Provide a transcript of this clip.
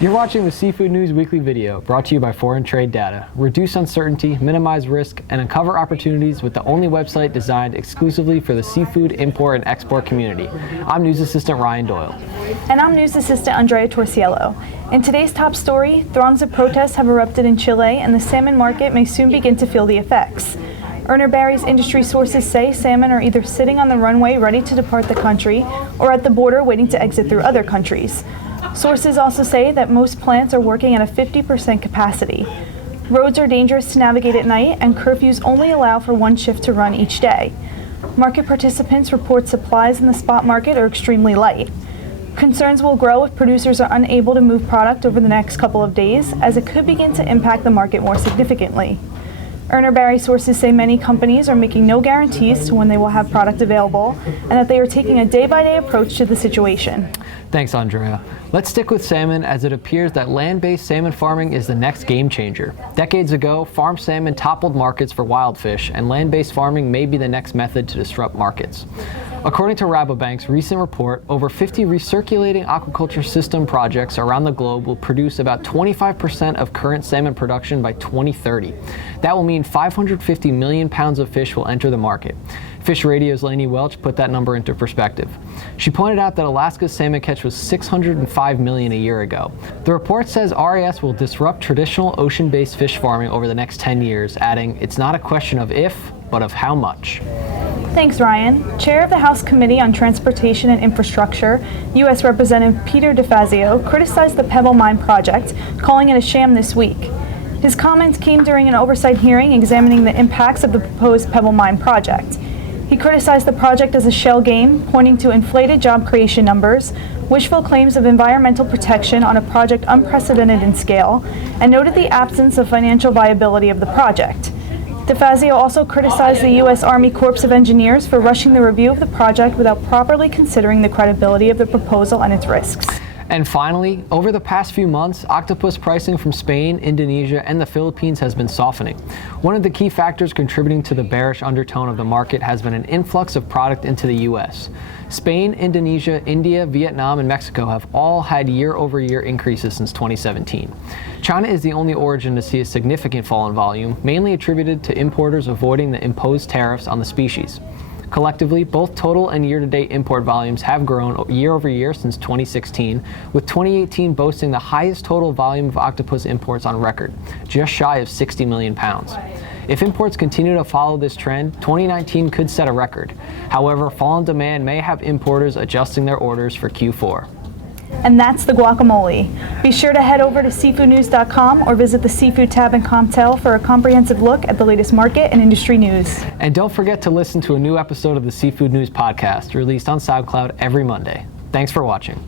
You're watching the Seafood News Weekly video brought to you by Foreign Trade Data. Reduce uncertainty, minimize risk, and uncover opportunities with the only website designed exclusively for the seafood import and export community. I'm News Assistant Ryan Doyle. And I'm News Assistant Andrea Torciello. In today's top story, throngs of protests have erupted in Chile and the salmon market may soon begin to feel the effects. Urner Barry's industry sources say salmon are either sitting on the runway ready to depart the country or at the border waiting to exit through other countries. Sources also say that most plants are working at a 50% capacity. Roads are dangerous to navigate at night and curfews only allow for one shift to run each day. Market participants report supplies in the spot market are extremely light. Concerns will grow if producers are unable to move product over the next couple of days, as it could begin to impact the market more significantly. Urner Barry sources say many companies are making no guarantees to when they will have product available and that they are taking a day-by-day approach to the situation. Thanks, Andrea. Let's stick with salmon, as it appears that land-based salmon farming is the next game changer. Decades ago, farm salmon toppled markets for wild fish, and land-based farming may be the next method to disrupt markets. According to Rabobank's recent report, over 50 recirculating aquaculture system projects around the globe will produce about 25% of current salmon production by 2030. That will mean 550 million pounds of fish will enter the market. Fish Radio's Lainey Welch put that number into perspective. She pointed out that Alaska's salmon catch was 605 million a year ago. The report says RAS will disrupt traditional ocean-based fish farming over the next 10 years, adding, "It's not a question of if, but of how much." Thanks, Ryan. Chair of the House Committee on Transportation and Infrastructure, U.S. Representative Peter DeFazio, criticized the Pebble mine project, calling it a sham this week. His comments came during an oversight hearing examining the impacts of the proposed Pebble mine project. He criticized the project as a shell game, pointing to inflated job creation numbers, wishful claims of environmental protection on a project unprecedented in scale, and noted the absence of financial viability of the project. DeFazio also criticized the U.S. Army Corps of Engineers for rushing the review of the project without properly considering the credibility of the proposal and its risks. And finally, over the past few months, octopus pricing from Spain, Indonesia, and the Philippines has been softening. One of the key factors contributing to the bearish undertone of the market has been an influx of product into the U.S. Spain, Indonesia, India, Vietnam, and Mexico have all had year-over-year increases since 2017. China is the only origin to see a significant fall in volume, mainly attributed to importers avoiding the imposed tariffs on the species. Collectively, both total and year-to-date import volumes have grown year-over-year since 2016, with 2018 boasting the highest total volume of octopus imports on record, just shy of 60 million pounds. If imports continue to follow this trend, 2019 could set a record. However, fallen demand may have importers adjusting their orders for Q4. And that's the guacamole. Be sure to head over to seafoodnews.com or visit the Seafood tab in Comtel for a comprehensive look at the latest market and industry news. And don't forget to listen to a new episode of the Seafood News podcast, released on SoundCloud every Monday. Thanks for watching.